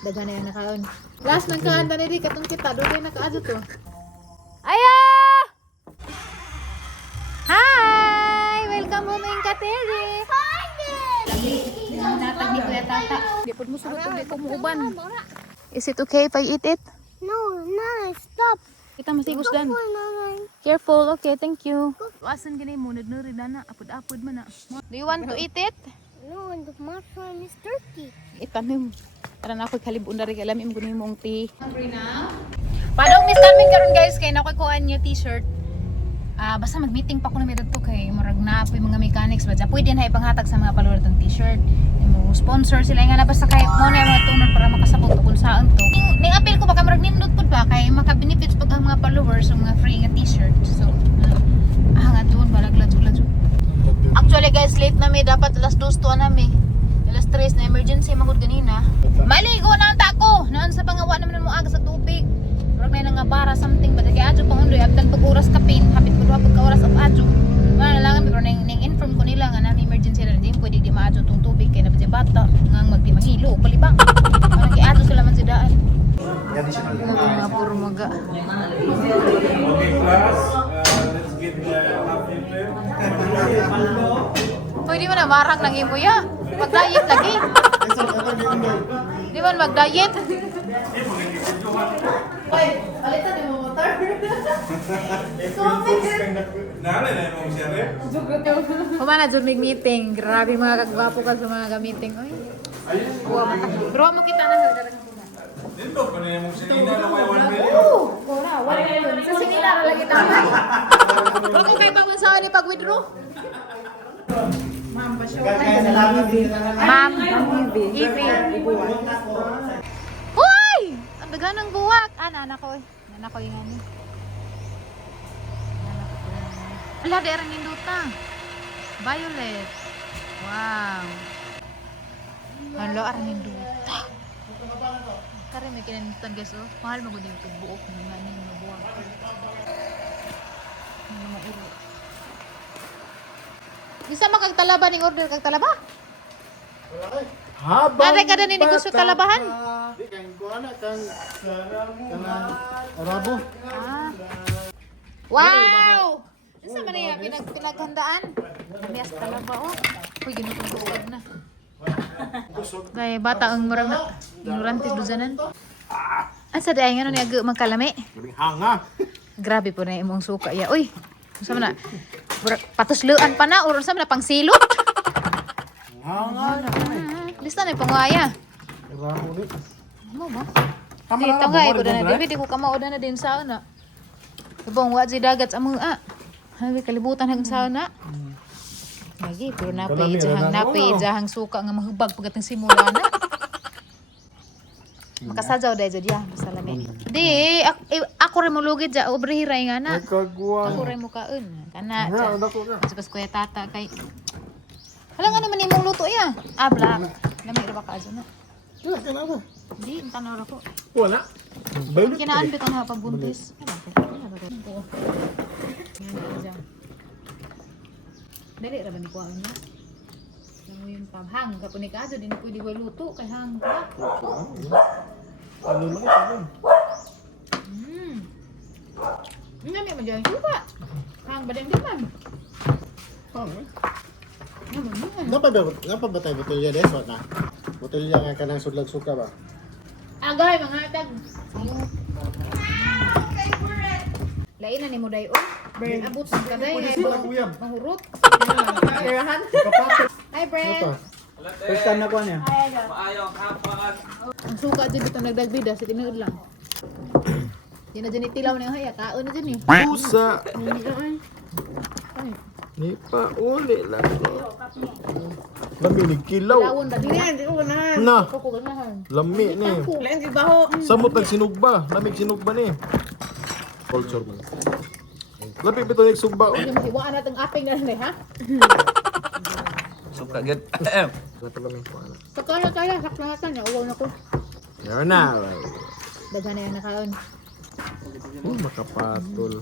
Daghan na yung nakaon. Last ng kaanda ni Rick, katong kita, doon din nakaadto to. Aya! Hi! Welcome home in Kateri! Natag ni Kuya Tata. Di po mo sulot kung di ko muuban. Is it okay if I eat it? No, stop. Kita masigos dan. Careful, okay, thank you. Asan gani mo, nagnurid na, apod-apod man na. Do you want to eat it? No, the mushroom is dirty. Itanim. Tara na ako'y kalibun na rin. Alam mo kunin mong tea. Hungry na? Paano Miss Carmen karon guys? Kaya nako'y kuhaan niyo t-shirt. Basta mag-meeting pa ko na may dito kay murag na po yung mga mechanics. Basta pwede na ipanghatag sa mga palulad ng t-shirt. Yung sponsor sila nga na basta kay mo na yung mga tunod para makasabot kung saan to. Ning appeal ko baka murag nindot po ba kay maka-benefits pag ang mga followers ng mga free nga t-shirt. So, nga doon balagladyo. Actually guys, late na may dapat alas 2 to na may. Alas 3 na emergency magud ganina. Maligo na ang tako. Naan sa pangawa naman mo aga sa tubig. Murag na nga bara something ba kay adyo pangundoy abtan pag oras kapin, hapit ko pag oras of adyo. Wala na lang pero ning inform ko nila nga na emergency na din pwede di maadyo tong tubig kay na bata nga magdi manghilo palibang. Parang kay adyo sila man si daan. Mga puro maga. Okay, class. Let's get the happy player. Pwede mo na marang nang imo ya. Mag-diet lagi. Di man mag-diet. Oy, alitan mo motor. Nala na yung siya rin. Kumana dyan may meeting. Grabe mga kagwapo ka sa mga meeting. Oy. Bro mo kita na sa darang kuma. Dito pa na yung siya. Ina na may 1 million. Wala, wala yun. Sa sinilara lagi tayo. Bro mo kayo pag saan ni pag-withdraw? Ma'am, Evie. Hoy! Ang daga ng buwak. Nanak ko. Nanak ko yung ano. Ala, di arang induta. Violet. Wow. Hello, arang induta. Kare may kinanitan guys, oh. Mahal magod yung buok ng nanin ng buwak. Ano mairo. Bisa makagtalaba ning order kag talaba? Habang Nare ka na ni gusto talabahan? Kang kuana kang Arabo. Wow! Isa man niya pinaghandaan? Amias talaba oh. Uy, ginutugod na. Kay bata ang murang ignorantes duzanan. Asa di ay ngano ni ag magkalami? Galing hanga. Grabe po na imong suka ya. Uy, unsa man na? Patusluan pa na or unsa man na pang silot? Hanga. Lista na pangaya. Arabo ni. Mo ba? Kamera Dito nga ko na David ko kamao na din sa una. Ibong wa di dagat sa mga Habi kalibutan hang sa una. Lagi pero napay jahang suka nga mahubag pagkatong simula na. Makasadyaw dahil dyan yan, basta lami. Di, ako rin mo lugid dyan, obrihiray nga na. Kagwa. Ako rin mo kaon. Kana, Nga, dako ka. mas kuya tata kay... Hala nga naman imong luto iya. Black. Lami rin ba ka dyan na? Kaya ka na ba? Di, tanawar ako. Wala. Violet. Kinaan bito na pagbuntis. Dali ra ba ni kuhaan niya? Ano yun pa? Hang, kapag ni Kajo, di na pwede ba luto kay hang ka. Ano lang ito? Hindi namin madyan suka. Hang ba din man? Hanga. Naman yan. Ngapa ba tayo botelya des na? Botelya nga kanang sudlag suka ba? Agay, mga tag. Lain na ni mo day oh. Burn abot sa kaday. Uyab. Mahurot. Perahan. Hi, Brent. Ito. First time na ko niya. Ang suka dyan dito nagdagbida. Sige tinuod lang. Di na dyan itilaw na yung haya. Kaon na dyan eh. Pusa. Ay, Ni pa uli lang. Lami ni kilaw. tilawon ba? Hindi ko na. Na. Kukuganahan. Lami ni. Lain di baho. Samot nagsinugba. Lamig sinugba ni. Culture man. Lapi pito nagsugba. Hindi mo iwaan natin aping na rin ha? Suka gid. Lapi lamig ko. Sakala tayo. Saklangatan niya. Uwaw na ko. Yan na. Daghan na yan nakaon. Makapatol.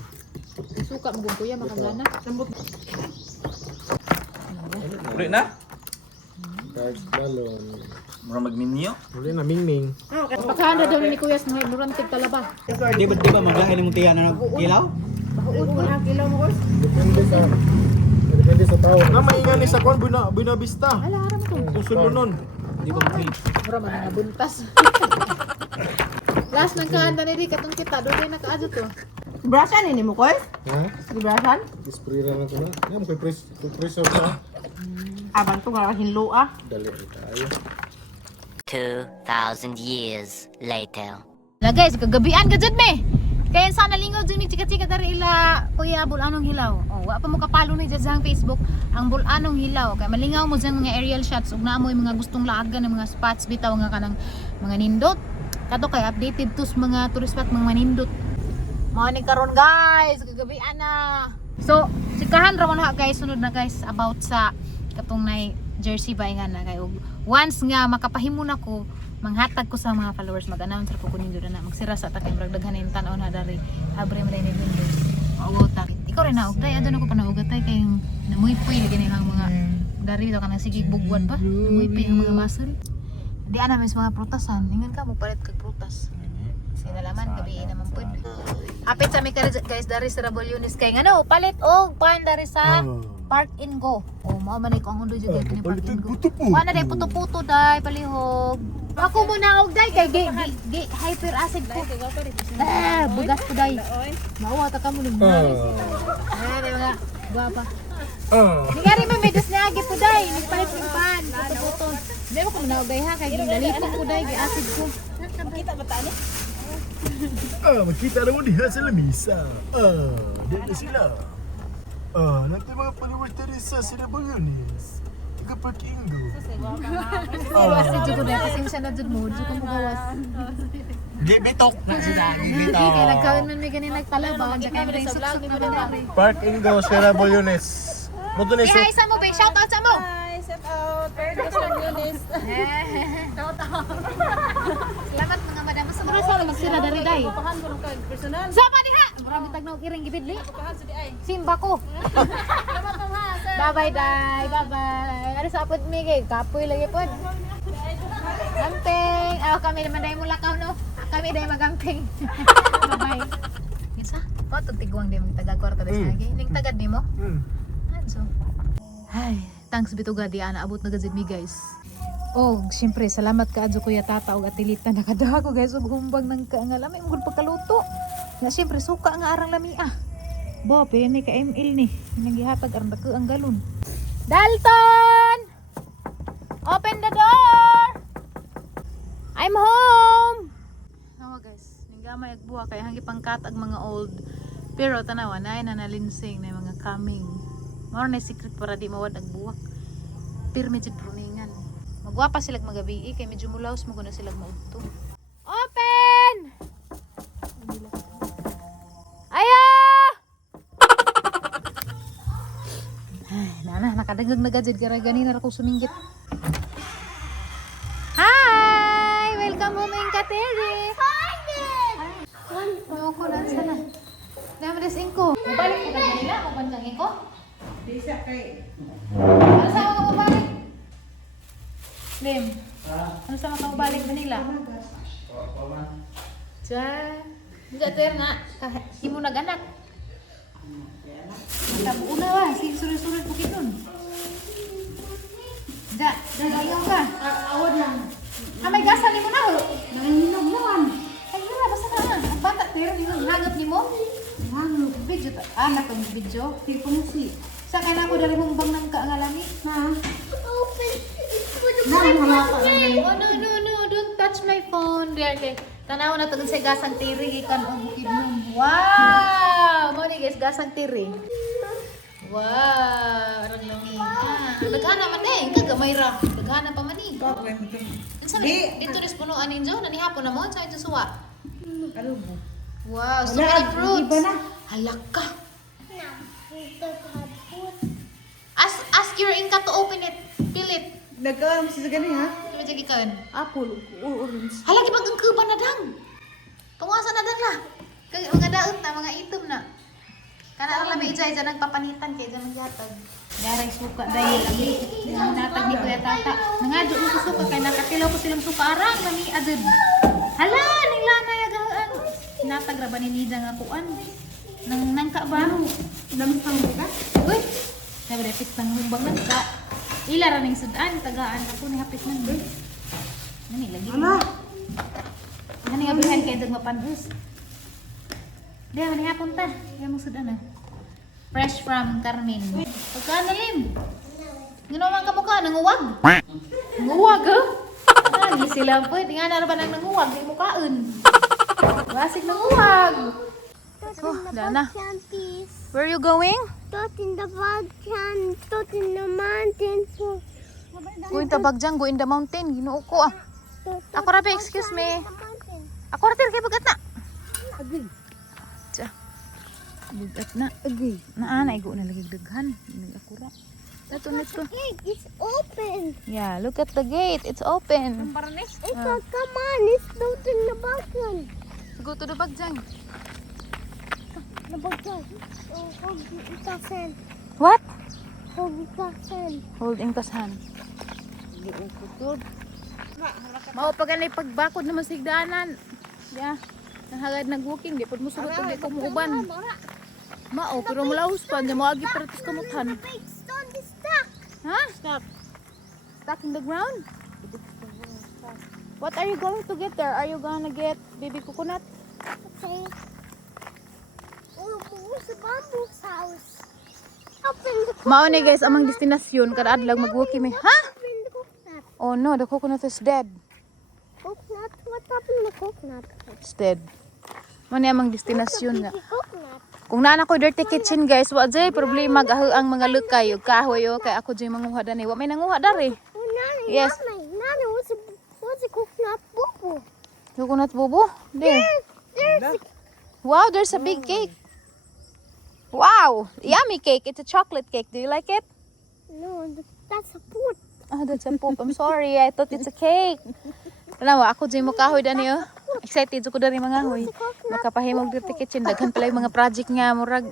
Suka mo kuya makagana. Uli na? Dark balloon. Mura magminyo. Uli na mingming. Pakahanda daw ni Kuya sa murantig talaba. Di ba maglahin ng tiyan na nagkilaw? Bahuod mo na kilo mo, Kurs. Depende sa tao. Na maingan ni sa kwan Buena Vista. Ala, haram to. Kusulo nun. Di ba maglahin? Mura man nga buntas. Last ng kahanda ni Rick, katong kita, doon din nakaadyo to. Brushan ini mo, Koy? Ha? Di brushan? Spray na lang ko na. Yan, may pressure sa. Abang to nga hinlo ah. Dali tayo. 2,000 years later. La guys, kagabian ka dyan me. Kaya sana lingaw dyan chika-chika dari ila Kuya Bulanong Hilaw. Oh, wa pa mo kapalo ni dyan sa Facebook ang Bulanong Hilaw. Kaya malingaw mo dyan mga aerial shots ug naa mo yung mga gustong laagan ng mga spots bitaw nga kanang mga nindot. Kato kay updated to sa mga tourist spot mga manindot. Mga ni karon guys, kagabian na. So, sikahan ra man ha guys, sunod na guys about sa katong nay jersey ba nga na kay once nga makapahimo na ko manghatag ko sa mga followers mag-announce ra ko kunin jud na magsira sa ta kay murag daghanin tan-aw na dari abre mo din windows maugot ikaw rin na ugtay adto na ko panaugatay kay namuipoy lagi na mga dari daw kanang sige bugwan ba namuipoy ang mga muscle di ana mes mga prutasan ingon ka mo palit kag prutas sinalaman gabi naman pud apit sa mi guys dari sa Rabolyones kay ngano palit og pan dari sa Park and Go. Oh, mao man ko ang undo jud ni Park and Go. Wala dai puto-puto dai palihog. Ako muna og dai kay hyper acid ko. Bugas ko dai. Maawa ta kamo ni bugas. Dai mga guwapa. Ni gari man medos na agi po dai, nagpalit ng pan, puto-puto. Di mo ko muna og dai ha kay dalipon ko dai gi acid ko. Kita ba tani? Makita na mo diha sa lamisa. Dito sila. Nanti mga followers dari sa Rabolyones. Tiga Park and Go. Gawas na jud ko dai pasensya na jud mo, jud ko gawas. Bitok na sila. Bitok. Kaya nagkawin man may ganin nagtalaban, sa kaya suksok na dali. Park and Go sa Rabolyones. Mo to ni Kaya isa mo, be, shout out sa mo. Hi, set out. Parents lang Yunis. Shout out. Salamat mga madam. Siguro sa magsira dari day. Papahan ko lang kag personal. Sama diha. Murag bitag na og iring gibidli. Papahan sa di ay. Simba ko. Bye bye day. Bye bye. Ano sa apod mi kay kapoy lagi pod. Gamping. Kami naman day mulakaw no. Kami day magamping. Bye bye. Isa. Ko to tiguang day taga kwarta day sa agi. Ning tagad nimo. So. Ay, thanks bituga di ana abot na gazid mi guys. Oh, siyempre salamat ka adto Kuya Tata og Atilita nakadaha ko guys og humbag ng kaangalami mo pagkaluto. Nga siyempre suka nga arang lami ah. Bo, pero ni ka ML ni. Nagihatag arang dako ang galon. Dalton! Open the door! I'm home! Nawa guys, ninggamay ag buha kay hangi pangkatag mga old. Pero tanawa na nalinsing na mga coming. Mao na secret para di mawad ag buwak. Pirmi jud pruningan. Magwapa sila magabi kay medyo mulaos mo na sila maudto. Open! Ayo! Ay, nana nakadagag na gajud kara ganina ra ko suminggit. Hi! Welcome home in Kateri. Ano ko lang sana. Dami desing ko. Mabalik ko ka nila kung pansangin ko. Bisa kay. Ano sa mga balik? Lim. Ano sa mga balik Manila? Diyan. Enggak ter na. Imo naganak. Tabu una ba? Suri-suri ko kinon. Ja, dagayaw ka. Awad lang. May gasal nimo na ho. Nanginom naman. Ay, wala basta ka na. Ang bata ter nimo hangat nimo. Hangat video ta. Anak ang video. Tipo mo si. Sa kana ko dali mong bang nang kaangalami? Ha? Open. Oh, no, don't touch my phone. There, okay. Tanaw na to sa gasang tiri ikan o bukid nun. Wow! Mo ni guys, gasang tiri. Wow! Arang lami. Dagana man eh, kagamay ra. Dagana pa man eh. Unsa ni dito ris punuan ninyo nanihapon na mo sa ito suwa. Wow, so many fruits. Halaka. Ask your inka to open it. Peel it. Nagkaon mo sa gani ha? Coba jadi kan. Apple, orange. Hala kibag ang kuban na dang. Tungasan na dang lah. Kag mga daot na mga itom na. Kana lang may ija nagpapanitan kay dyan magyatag. Daray suka dahil lagi. Natag ni Kuya Tata. Nangadyo mo sa suka kay nakatilaw ko silang suka arang nami adud. Hala, ning lana yagaan. Natag ra ba ni Nida nga kuan? Nang nangka ba? Namstang ka? Uy. Sabi na pistang humbang nangka. Ila ra ning sudan tagaan ako ni hapit man. Nani lagi. Ala. Nani nga bihan kay dag mapanhus. Di man nga punta. Yang mo sudan ah. Fresh from Carmen. Pagkaan na lim. Ginawa ka mukha, nanguwag. Nanguwag, ha? Hindi sila po. Tingnan na ba nang nanguwag? Di mukhaan. Basig nanguwag. Oh, Dana. Peace. Where are you going? Tot in the volcano, tot in the mountains. Going to Bagjang, going the mountain. Ginoo ko ah. Ako rabi, excuse me. Ako rabi, kay bagat na. Tiya. Bugat na. Agay. Naana, igo na lagi daghan. Nag-akura. Ito na ito. Gate is open. Yeah, look at the gate. It's open. It's come on, it's tot in the balcony. Go to the Bagjang. The balcony. Oh, hold itasan. What? Hold itasan. Holding tas hand. Mao pa ganay pagbakod na masigdanan. Yeah. Nahagad nag-walking, di pud mo sulod ug di ko muuban. Mao pero mulahos pa nya mo agi pertus kamuthan. Big stone is stuck. Ha? Stop. Stuck in the ground? What are you going to get there? Are you gonna get baby coconut? Okay. Oh, where's the bamboo's house? Open the Mao ni guys amang destinasyon kada adlaw mag-walking mi. Ha? open the coconut. Oh no, the coconut is dead. Coconut? What happened to the coconut? It's dead. Mao ni amang destinasyon nga. The coconut. Kung nana ko dirty kitchen guys, wa jay problema gaho ang mga lukay ug kahoy o kay ako jay manguha dani. Wa may nanguha dari. Oh, Nana, Yes. Nana, what's a coconut boo? Coconut bobo? There. There's Wow, there's a big cake. Wow, yummy cake. It's a chocolate cake. Do you like it? no, that's a pot. Oh, that's a poop. I'm sorry. I thought it's a cake. Alam mo, ako jay mo kahoy dani oh. Excited ko dari mga hoy. Makapahimog dirty kitchen daghan pala yung mga project nga murag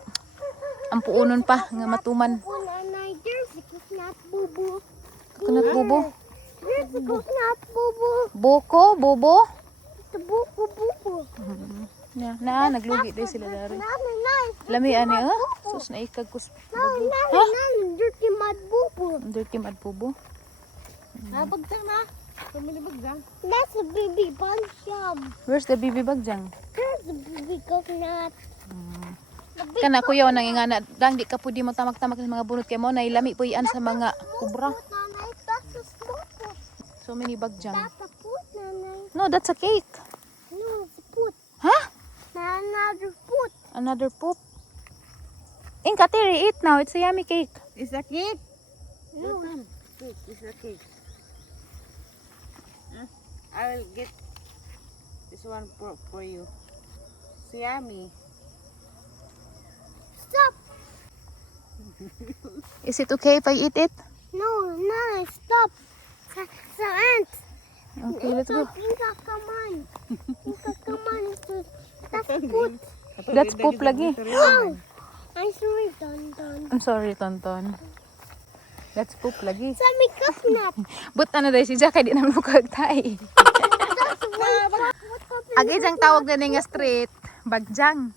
ang puunon pa nga matuman. Oh, Nana, there's a coconut boo. Coconut bobo. There's a coconut boo. Boko, bobo. The boo. Yeah, na naglugi din sila dari. Nana, Lami ani oh. Sus na ikag kus. Nana, dirty mud boo. Dirty mad bobo. Nabagtang na. Pumili bagtang. That's a baby buncham. Where's the baby bagjang? There's a baby coconut. Kana kuya nang ingana dang di ka pudi mo tamak-tamak sa mga bunot kay mo na ilami po iyan sa mga kubra. Nana, that's a small pot. So many bagjang. That's a pot, Nana. No, that's a cake. No, it's a pot. Huh? Another pot. Another poop. Inka, Terry, eat now. It's a yummy cake. Is a cake? No, Cake, is a cake. I will get this one for you. It's yummy. stop. Is it okay if I eat it? No, Nana, stop. It's an ant. Okay, let's go. Inka, come on. Inka, come on. That's a pot. That's poop lagi. Oh, I'm sorry, Don. I'm sorry, Tonton. That's poop lagi. It's a coconut. But ano dahil si Jack, di naman bukagtay. Agi diyang tawag na nga street, Bagjang.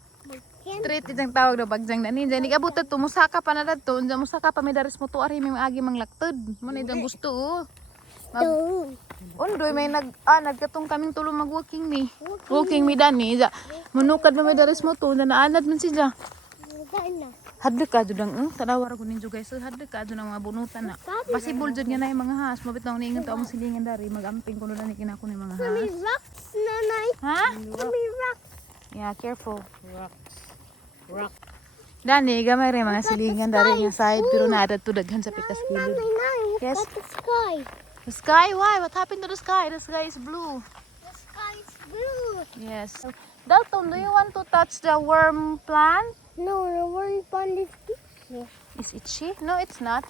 Street diyang tawag na Bagjang na ni. Diyan ikabutan to, musaka pa na dito. Diyan musaka pa may daris mo to, ari may agi mang laktod. Muna diyang gusto oh. Don't. Undoy may nagkatong kaming tulong mag-walking mi. Walking mi dani. Manukad na may daris mo to, naanad man siya. Nana. Hadlek ka jud ang tanawar ko ninyo guys. Hadlek ka jud ang mga bunutan na. Possible jud nga na yung mga has. Mabit na niingon to among silingan dari. Magamping ko na ni kinako ni mga Some has. rocks, Nana. Ha? Some rocks. Yeah, careful. Dani, gamay rin mga silingan dari nga side. Pero naadad to daghan sa pikas Nana, kulod. look Yes. at the sky. The sky, why? What happened to the sky? The sky is blue. The sky is blue. Yes. Dalton, do you want to touch the worm plant? No, the one pond is itchy. Is itchy? No, it's not.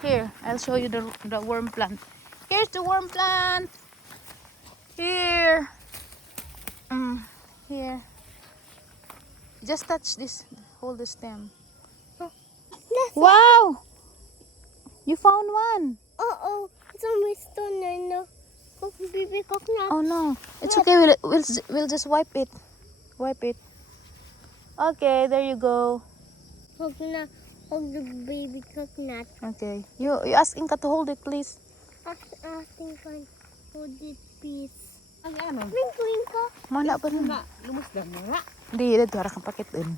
Here, I'll show you the worm plant. Here's the worm plant. Here. Here. Just touch this. Hold the stem. Yes. Wow! You found one. Uh-oh. It's on my stone and baby coconut. Oh no, it's okay. We'll just wipe it. Wipe it. Okay, there you go. Coconut. Hold the baby coconut. Okay. You ask Inka to hold it, please. I think I hold it piece. Ang ano? Twinkling ka. Mana pa rin. Lumusdan mo nga. Di, dito harap kang pakit din.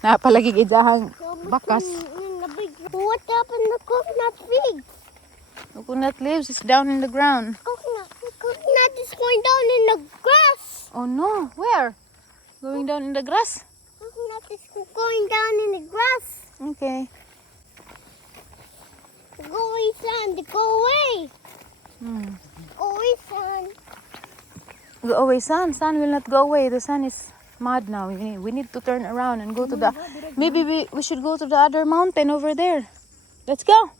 Napalagi gidahang bakas. What happened to coconut figs? Coconut leaves is down in the ground. Coconut is going down in the grass. Oh no, where? Going down in the grass? Coconut is going down in the grass. Okay. Go away, son. Go away. Hmm. Go away, son. Go away, sun. Sun will not go away. The sun is mad now. We need to turn around and go to the... Maybe we should go to the other mountain over there. Let's go.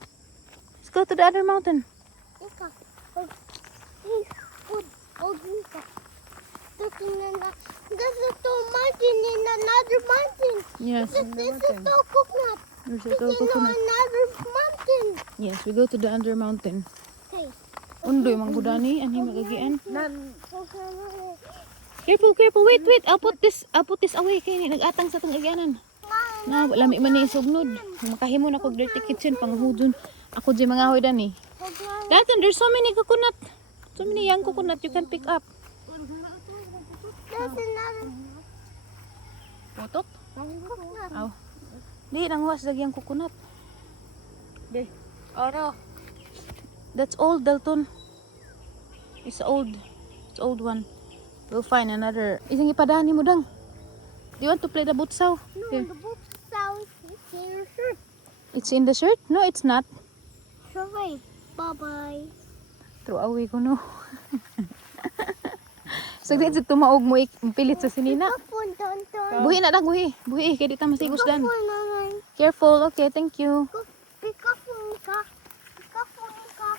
Let's go to the other mountain. Ika. Ika. There's a tall mountain in another mountain. Yes. This is no coconut. There's a It's tall in coconut. another mountain. Yes, we go to the other mountain. Okay. Undoy mang gudani anhi magagian. Nan, Careful, careful. Wait. I'll put this away kay ni nagatang sa tong agyanan. Na wala mi man ni sugnod. Makahimo na kog dirty kitchen panghudon. Ako di mga hoy dani. Dalton, there's so many coconut. So many young coconut you can pick up. There's another Potot? coconut. Aw. Di nangwas dagyang coconut. Be. Oh no. That's old, Dalton. It's old. It's old one. We'll find another. Isang ipadani mo dang. Do you want to play the butsaw? No, Here. the book sounds in your shirt. It's in the shirt? No, it's not. Throw away. Bye-bye. Throw away ko no. Saglit sa tumaog mo pilit sa sinina. Kapon, Tonton. Buhi na lang, buhi. Buhi, kaya di ta masigos dan. Kapon, nanay. Careful, okay, thank you. Be careful ka. Be careful ka.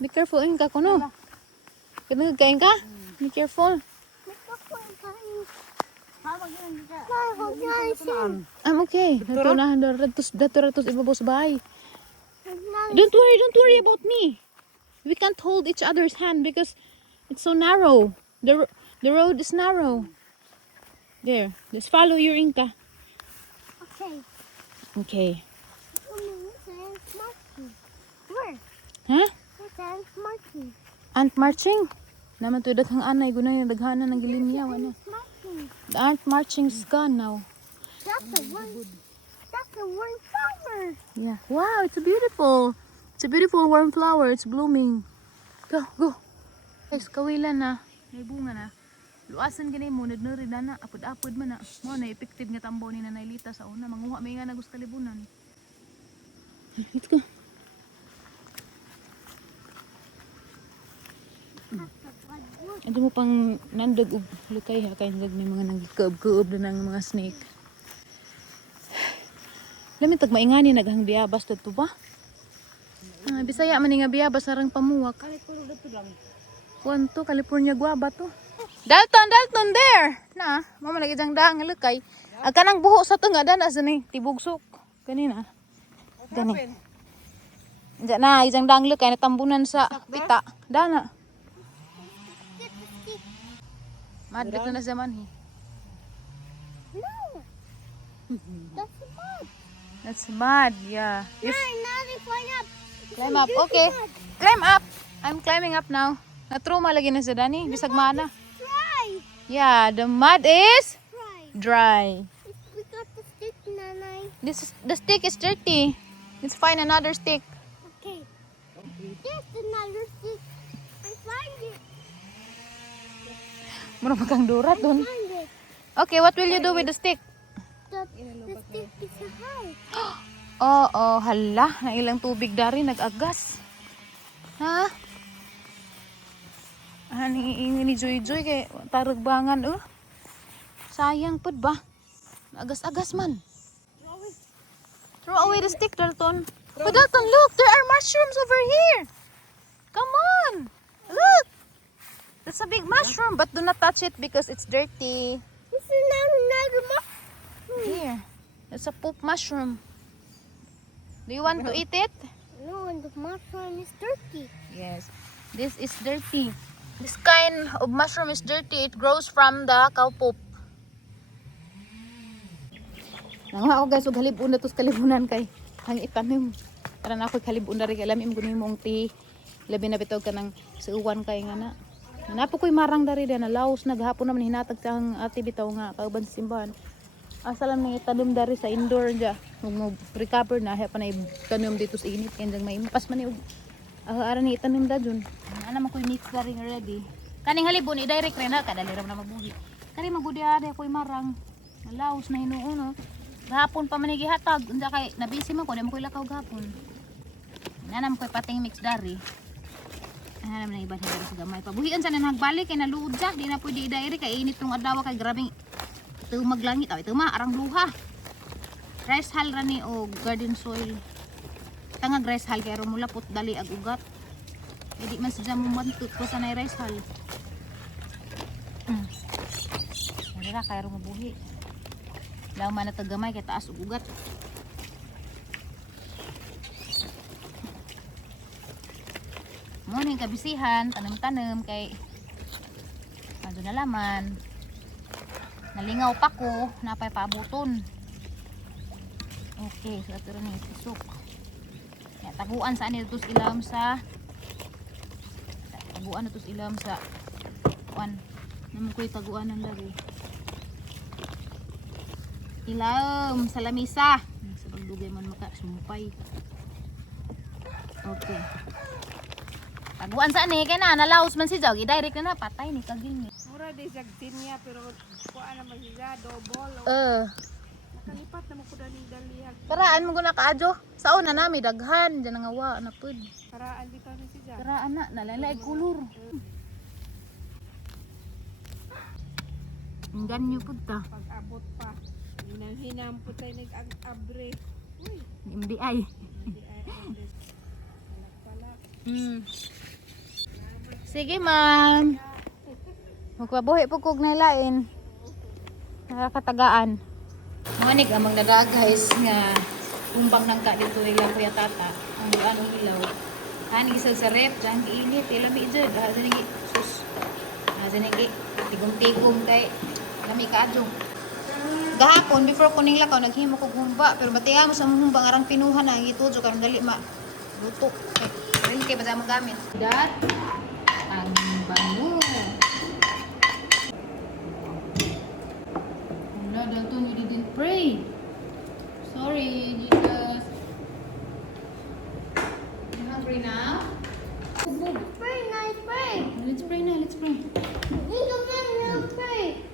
Be careful, ayun ka ko no. Kain ka? Be careful. Be careful ka. Nay, huwag niya isin. I'm okay. Dato na, dato ibabos bahay. Nay, Don't worry about me. We can't hold each other's hand because it's so narrow. The road is narrow. There, just follow your Inka. okay. Okay. Where? Huh? Where's Aunt Martin? Ant marching? Naman to daghang anay gunay daghanan ng gilimyaw ano. Martin. The ant marching is gone now. That's a warm flower. Yeah. Wow, it's beautiful. It's a beautiful warm flower. It's blooming. Go. Guys, kawilan na. May bunga na. Luasan gani mo nadnuri na apod-apod man na. Mo na effective nga tambo ni Nanay Lita sa una manguha may nga nagus kalibunan. Let's go. Ito mo pang nandog ug lukay ha kay ndag may mga nagkuob-kuob na ng mga snake. Lamin tag maingani naghang biyabas dito ba? Bisaya man nga biyabas sarang pamuwak. Kuanto California guava to. Dalton there. Na, mama lagi jang daang lukay. Aga nang buho sa to nga dana sa ni tibugsok. Kanina. Gani. Diyan na ijang daang lukay natambunan sa pita. Dana. Madbit na sa manhi. No. That's mud. That's mud, yeah. Nay, Nanay, climb up. Climb up, okay. Climb up. I'm climbing up now. Natruma lagi na sa Dani. Bisag mana. Try. Yeah, the mud is Try. dry. We got the stick, Nanay. The stick is dirty. Let's find another stick. Okay. There's another stick. I find it. Mura kang durat dun. Find it. Okay, what will you do with the stick? The stick is high. Oh, hala. Na ilang tubig dari nag-agas. Ha? Ni Joy kay tarugbangan sayang pud ba? Agas-agas man. Throw away the stick, Dalton. But Dalton, look, there are mushrooms over here. Come on. Look. That's a big mushroom, but do not touch it because it's dirty. This is another mushroom. Here. It's a poop mushroom. Do you want to eat it? No, the mushroom is dirty. Yes. This is dirty. This kind of mushroom is dirty. It grows from the cow poop. Nangwa ako guys, ug halibun na tos kalibunan kay hang itanim. Tara na ako kalibun na rin alam ko ni mong ti. Labi na bitaw ka ng suuwan kay nga na. Napo ko'y marang dari din na laos naghapon naman hinatag sa ang ati bitaw nga kauban sa simbahan. Asa lang nang itanim dari sa indoor dya. Mag recover na pa na itanim dito sa init kaya may impas man ni ara ni itanim da dun. Ana man ko'y mix dari already. Kaning halibon i-direct rin na kadali ra na mabuhi. Kani magudi ada ko'y marang. Laos na hinuon no. Gahapon pa man gihatag unda kay nabisi man ko di man ko'y lakaw gahapon. Nanam ko'y pating mix dari. Ano naman iba dari sa gamay. Pabuhian sa nagbalik kay naluod siya. Di na pwede i-direct kay init tong adlaw kay grabing ito maglangit. Ito arang luha. Rice hull rani o garden soil. Tangag rice hull kay mula put dali ag ugat. Hindi man sa mo mantut ko sa nay rice hull. Wala kay ro mabuhi. Law man na tagamay kay taas ug ugat. Morning kabisihan, tanem-tanem kay ando na laman. Nalingaw pa ko, napay paabuton. Okay, so ito rin yung isok. Ya, taguan sa anil tus ilam sa taguan tus ilam sa kuan. Naman ko'y taguan ng lari. Ilam sa lamisa. Sa pagdugay man maka sumpay. Okay. Taguan sa ni kay na nalaos man si Jog, i-direct na patay ni kagil ni. Mura di sagtin niya pero kuan naman siya double. Nakalipat na mo ko daning dalihag. Paraan mo guna kaadyo. Sao na nami daghan diyan nga wa na pud. Paraan bitaw ni siya. Paraan na nalalay kulur. Ang ganyo pud ta. Pag abot pa. Hinam po tayo nag-abre. Uy, MDI. di ay abre. Pala. Sige ma'am. Magpabuhi po kog nailain. Nakakatagaan. Manik amang nadag guys nga umbang nang ka dito ilang kuya tata. Ang anong ilaw. Ani isa sa rep, diyan giinit, ilami jud. Dinigi sus. Dinigi tigom-tigom kay lami kaadyo. Gahapon before kuning lakaw naghimo ko gumba pero batiya mo sa humbang arang pinuhan na gitujo karon dali ma luto. Dili kay basta magamit. Dat ang bango. Wala Dalton, you didn't pray. Sorry, Jesus. You hungry now? Pray, nice pray. Let's pray now, let's pray. We'll pray.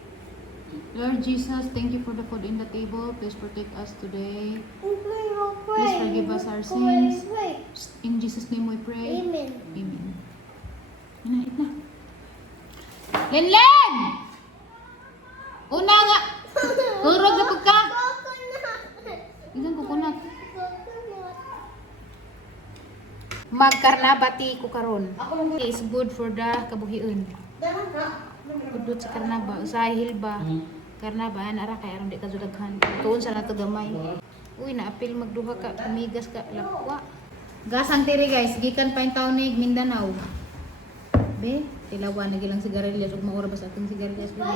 Lord Jesus, thank you for the food in the table. Please protect us today. We'll pray. Please forgive us our Go ahead and sins. pray. In Jesus' name we pray. Amen. Amen. Inahit na. Lenlen! Una nga! Turog na pagka! Ilan kukunat? Magkarnabati ko karon. Is good for the kabuhian. Kudot sa karnaba, usahay hilba. Karnaba, ara kay aron di ka daghan. Tuon sa nato gamay. Uy, naapil magduha ka, umigas ka, lakwa. Gasang tiri guys, gikan pa yung tawnig, Mindanao. Be, tilawan na gilang sigarilyas ug maura ba sa atong sigarilyas be.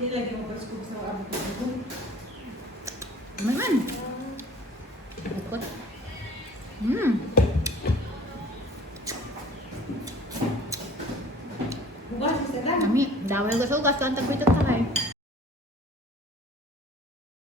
Di lagi mo ba scoop sa abot ko. Man. Bukot. Kami, dawal ka sa ugas, kantag ko ito tayo.